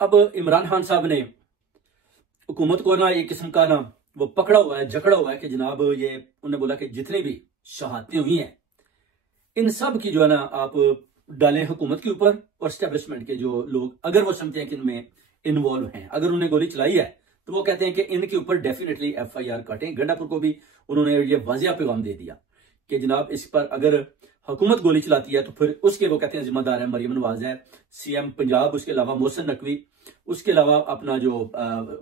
अब इमरान खान साहब ने हुकूमत को ना एक किस्म का ना वो पकड़ा हुआ है, जकड़ा हुआ है कि जनाब ये उन्होंने बोला कि जितनी भी शहादतें हुई हैं इन सब की जो है ना आप डालें हुकूमत के ऊपर और स्टैब्लिशमेंट के जो लोग अगर वो समझते हैं कि इनमें इन्वॉल्व हैं, अगर उन्हें गोली चलाई है तो वो कहते हैं कि इनके ऊपर डेफिनेटली FIR काटें। गंडापुर को भी उन्होंने ये वाजिया पैगाम दे दिया कि जनाब इस पर अगर हुकूमत गोली चलाती है तो फिर उसके वो कहते हैं जिम्मेदार है मरियम नवाज है, CM पंजाब, उसके अलावा मोहसिन नकवी, उसके अलावा अपना जो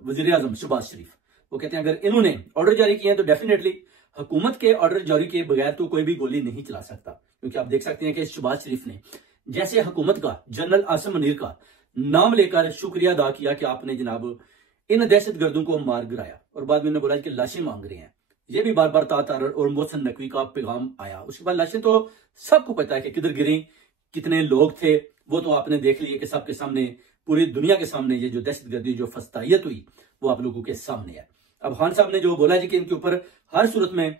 वजीर आजम शहबाज शरीफ, वो कहते हैं अगर इन्होंने ऑर्डर जारी किए हैं तो डेफिनेटली हुकूमत के ऑर्डर जारी किए बगैर तो कोई भी गोली नहीं चला सकता। क्योंकि आप देख सकते हैं कि शहबाज शरीफ ने जैसे हुकूमत का जनरल आसिम मुनीर का नाम लेकर शुक्रिया अदा किया कि आपने जनाब इन दहशतगर्दों को मार गिराया, और बाद में उन्होंने बोला कि लाशें मांग रहे हैं, ये भी बार बार तातार और मोहसिन नकवी का पैगाम आया। उसके बाद लाशें तो सबको पता है कि किधर गिरी, कितने लोग थे, वो तो आपने देख लिया कि सबके सामने, पूरी दुनिया के सामने ये जो दहशतगर्दी जो फस्तायत हुई वो आप लोगों के सामने है। अब खान साहब ने जो बोला जी कि इनके ऊपर हर सूरत में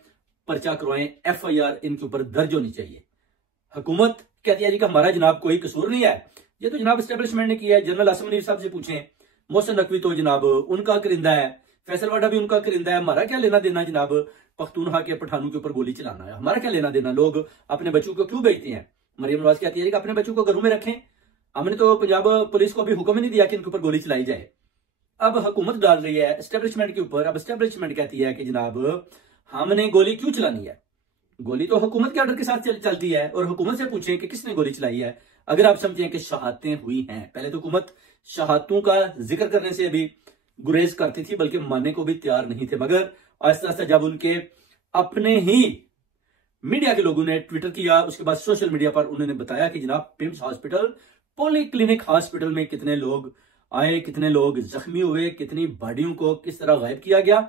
पर्चा करवाएं, FIR इनके ऊपर दर्ज होनी चाहिए। हुकूमत कहती है जी कि हमारा जनाब कोई कसूर नहीं है, ये तो जनाब एस्टेब्लिशमेंट ने किया है। जनरल आसिम मुनीर साहब से पूछें, मोहसिन नकवी तो जनाब उनका करिंदा है, फैसल वाडा भी उनका करिंदा है, हमारा क्या लेना देना जनाब पख्तूनख्वा के पठानों के ऊपर गोली चलाना है, हमारा क्या लेना देना, लोग अपने बच्चों को क्यों भेजते हैं। मरियम नवाज कहती है कि अपने बच्चों को घरों में रखें, हमने तो पंजाब पुलिस को भी हुक्म ही नहीं दिया कि इनके ऊपर गोली चलाई जाए। अब हुकूमत डाल रही है एस्टेब्लिशमेंट के ऊपर। अब एस्टेब्लिशमेंट कहती है कि जनाब हमने गोली क्यों चलानी है, गोली तो हुकूमत के ऑर्डर के साथ चलती है, और हुकूमत से पूछें कि किसने गोली चलाई है। अगर आप समझते हैं कि शहादतें हुई हैं, पहले तो हुकूमत शहादतों का जिक्र करने से अभी गुरेज करती थी, बल्कि मानने को भी तैयार नहीं थे, मगर आहिस्ता आहिस्ता जब उनके अपने ही मीडिया के लोगों ने ट्विटर किया, उसके बाद सोशल मीडिया पर उन्होंने बताया कि जनाब पिम्स हॉस्पिटल, पॉलीक्लिनिक हॉस्पिटल में कितने लोग आए, कितने लोग जख्मी हुए, कितनी बॉडियों को किस तरह गायब किया गया,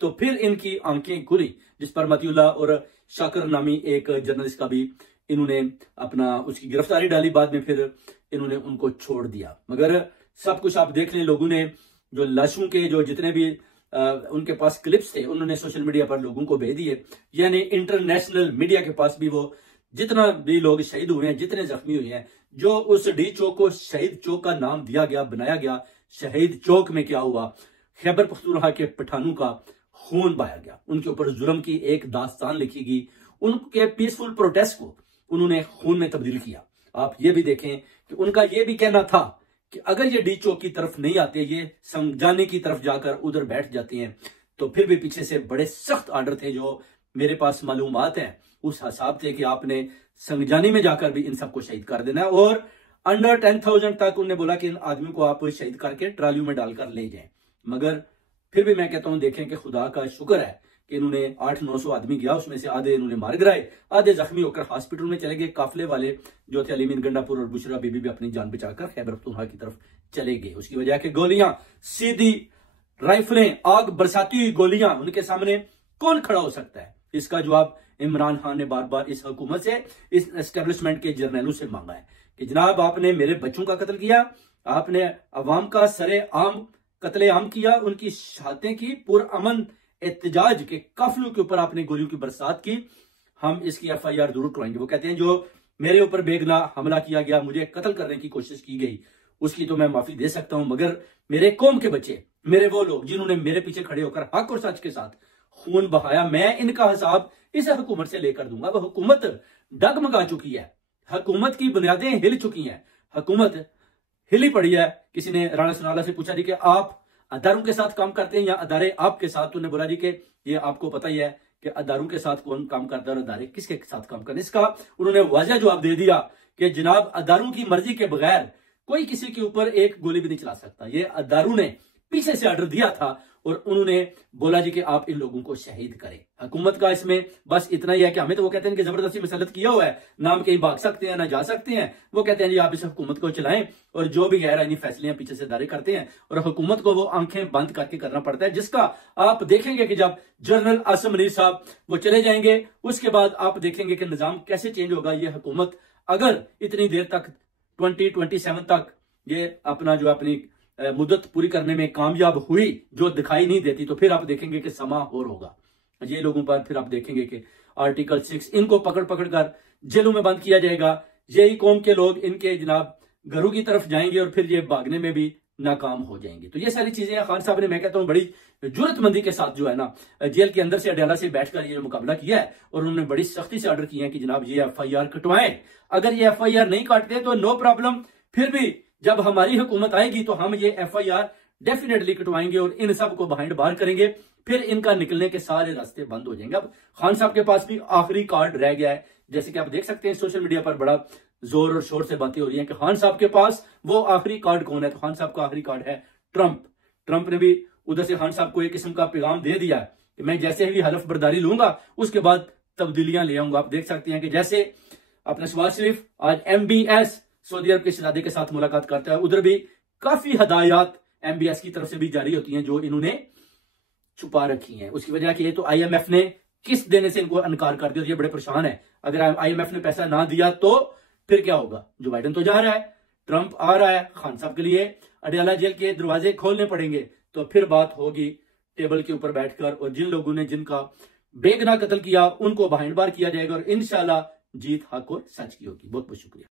तो फिर इनकी आंखें खुली, जिस पर मतियुल्लाह और शाकर नामी एक जर्नलिस्ट का भी इन्होंने अपना उसकी गिरफ्तारी डाली, बाद में फिर इन्होंने उनको छोड़ दिया। मगर सब कुछ आप देख लें, लोगों ने जो लाशों के जो जितने भी उनके पास क्लिप्स थे उन्होंने सोशल मीडिया पर लोगों को भेज दिए, यानी इंटरनेशनल मीडिया के पास भी वो जितना भी लोग शहीद हुए हैं, जितने जख्मी हुए हैं, जो उस डी चौक को शहीद चौक का नाम दिया गया, बनाया गया, शहीद चौक में क्या हुआ, खैबर पख्तूनख्वा के पठानों का खून बहाया गया, उनके ऊपर जुर्म की एक दास्तान लिखी गई, उनके पीसफुल प्रोटेस्ट को उन्होंने खून में तब्दील किया। आप ये भी देखें कि उनका ये भी कहना था कि अगर ये डी चौक की तरफ नहीं आते, ये समझाने की तरफ जाकर उधर बैठ जाते हैं, तो फिर भी पीछे से बड़े सख्त आर्डर थे, जो मेरे पास मालूमात है उस हिसाब थे कि आपने संगजानी में जाकर भी इन सबको शहीद कर देना है, और अंडर 10,000 तक उन्होंने बोला कि इन आदमियों को आप शहीद करके ट्रालियों में डालकर ले जाएं। मगर फिर भी मैं कहता हूं देखें कि खुदा का शुक्र है कि इन्होंने 800-900 आदमी गया, उसमें से आधे इन्होंने मार गिराए, आधे जख्मी होकर हॉस्पिटल में चले गए। काफिले वाले जो थे अलीमीन गंडापुर और बुशरा बीबी भी अपनी जान बचाकर खैबर पख्तूनख्वा की तरफ चले गए। उसकी वजह के गोलियां, सीधी राइफलें, आग बरसाती हुई गोलियां, उनके सामने कौन खड़ा हो सकता है? इसका जवाब इमरान खान ने बार बार इस हुकूमत से, इस एस्टेब्लिशमेंट के जर्नैलों से मांगा है कि जनाब आपने मेरे बच्चों का कत्ल किया, आपने अवाम का सरे आम कत्ले आम किया, उनकी शहादतें की, पुरअमन एहतजाज के काफिलों के ऊपर आपने गोलियों की बरसात की, हम इसकी FIR जरूर करवाएंगे। वो कहते हैं जो मेरे ऊपर बेगुनाह हमला किया गया, मुझे कत्ल करने की कोशिश की गई, उसकी तो मैं माफी दे सकता हूं, मगर मेरे कौम के बच्चे, मेरे वो लोग जिन्होंने मेरे पीछे खड़े होकर हक और सच के साथ खून बहाया, मैं इनका हिसाब इस हुकूमत से लेकर दूंगा। वह हुकूमत डगमगा चुकी है, हुकूमत की बुनियादें हिल चुकी हैं, हुकूमत हिली पड़ी है। किसी ने राणा सनाला से पूछा जी कि आप अदारों के साथ काम करते हैं या अदारे आपके साथ, तो उन्होंने बोला जी कि ये आपको पता ही है कि अदारों के साथ कौन काम करता है और अदारे किसके साथ काम करते हैं। इसका उन्होंने वाज़ेह जवाब दे दिया कि जनाब अदारों की मर्जी के बगैर कोई किसी के ऊपर एक गोली भी नहीं चला सकता, ये अदारों ने पीछे से ऑर्डर दिया था, और उन्होंने बोला जी कि आप इन लोगों को शहीद करें। हुकूमत का इसमें बस इतना ही है कि हमें तो वो कहते हैं कि जबरदस्ती मुसल्लत किया हुआ है, ना हम कहीं भाग सकते हैं ना जा सकते हैं। वो कहते हैं जी आप इस हुकूमत को चलाएं, और जो भी गैर आईनी फैसले पीछे से दायरे करते हैं, और हुकूमत को वो आंखें बंद करके करना पड़ता है, जिसका आप देखेंगे कि जब जनरल आसिम मुनीर साहब वो चले जाएंगे, उसके बाद आप देखेंगे कि निजाम कैसे चेंज होगा। ये हुकूमत अगर इतनी देर तक 2027 तक ये अपना जो अपनी मुद्दत पूरी करने में कामयाब हुई, जो दिखाई नहीं देती, तो फिर आप देखेंगे कि समा और होगा। ये लोगों पर फिर आप देखेंगे कि आर्टिकल 6 इनको पकड़ पकड़ कर जेलों में बंद किया जाएगा। यही कौम के लोग इनके जनाब घरों की तरफ जाएंगे, और फिर ये भागने में भी नाकाम हो जाएंगे। तो ये सारी चीजें खान साहब ने, मैं कहता हूं, बड़ी जुर्रतमंदी के साथ जो है ना जेल के अंदर से अडयाला से बैठकर ये मुकाबला किया है और उन्होंने बड़ी सख्ती से ऑर्डर किया है कि जनाब ये FIR कटवाएं। अगर ये FIR नहीं काटते तो नो प्रॉब्लम, फिर भी जब हमारी हुकूमत आएगी तो हम ये FIR डेफिनेटली कटवाएंगे और इन सब को बाहर बाहर करेंगे, फिर इनका निकलने के सारे रास्ते बंद हो जाएंगे। अब खान साहब के पास भी आखिरी कार्ड रह गया है, जैसे कि आप देख सकते हैं सोशल मीडिया पर बड़ा जोर और शोर से बातें हो रही हैं कि खान साहब के पास वो आखिरी कार्ड कौन है। तो खान साहब का आखिरी कार्ड है ट्रंप। ट्रंप ने भी उधर से खान साहब को एक किस्म का पैगाम दे दिया कि मैं जैसे ही हलफ बर्दारी लूंगा उसके बाद तब्दीलियां ले आऊंगा। आप देख सकते हैं कि जैसे अपना शहबाज शरीफ आज MBS सऊदी अरब के शहजादे के साथ मुलाकात करता है, उधर भी काफी हदायत MBS की तरफ से भी जारी होती हैं जो इन्होंने छुपा रखी हैं। उसकी वजह कि ये तो IMF ने किस्त देने से इनको इनकार कर दिया, ये बड़े परेशान है। अगर IMF ने पैसा ना दिया तो फिर क्या होगा। जो बाइडन तो जा रहा है, ट्रंप आ रहा है, खान साहब के लिए अडयाला जेल के दरवाजे खोलने पड़ेंगे, तो फिर बात होगी टेबल के ऊपर बैठकर और जिन लोगों ने जिनका बेगुनाह कत्ल किया उनको बाहर बार किया जाएगा और इंशाल्लाह जीत हक और सच की होगी। बहुत बहुत शुक्रिया।